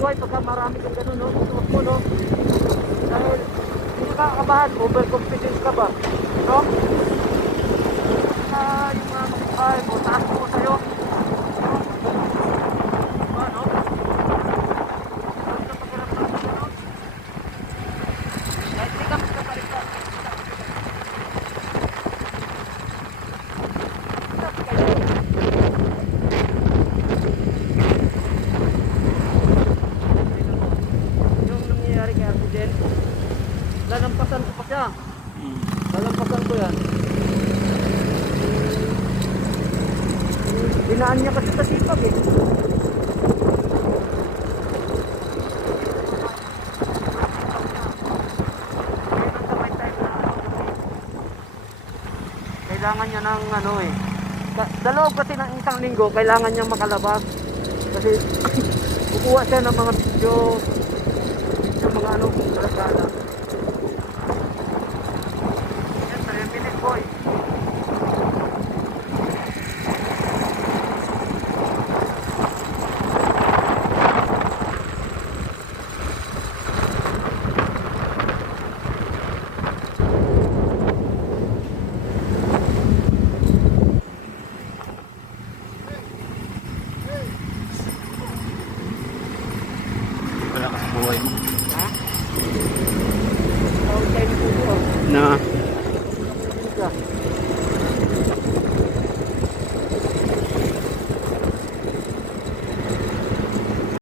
buhay pagka marami kang ganun, no? Tutuwag mo, no? Dahil hindi ka kakabahan, overconfidence ka ba? No? Yung mga kapitbahay mo, taas mo sa'yo. No? Diba, no? Ang pakiramdam mo, no? Kahit di ka magkabaliktad. Yung nangyayari kay Arjen, lalampasan ko pa siya. Lalampasan ko yan. Dinaan niya kasi sa sipag eh. Kailangan niya ng ano eh. Dalawag kasi ng isang linggo, kailangan niya makalabas. Kasi kukuha siya ng mga video, mga ano, kalagala. Yan, 3 minutes boy.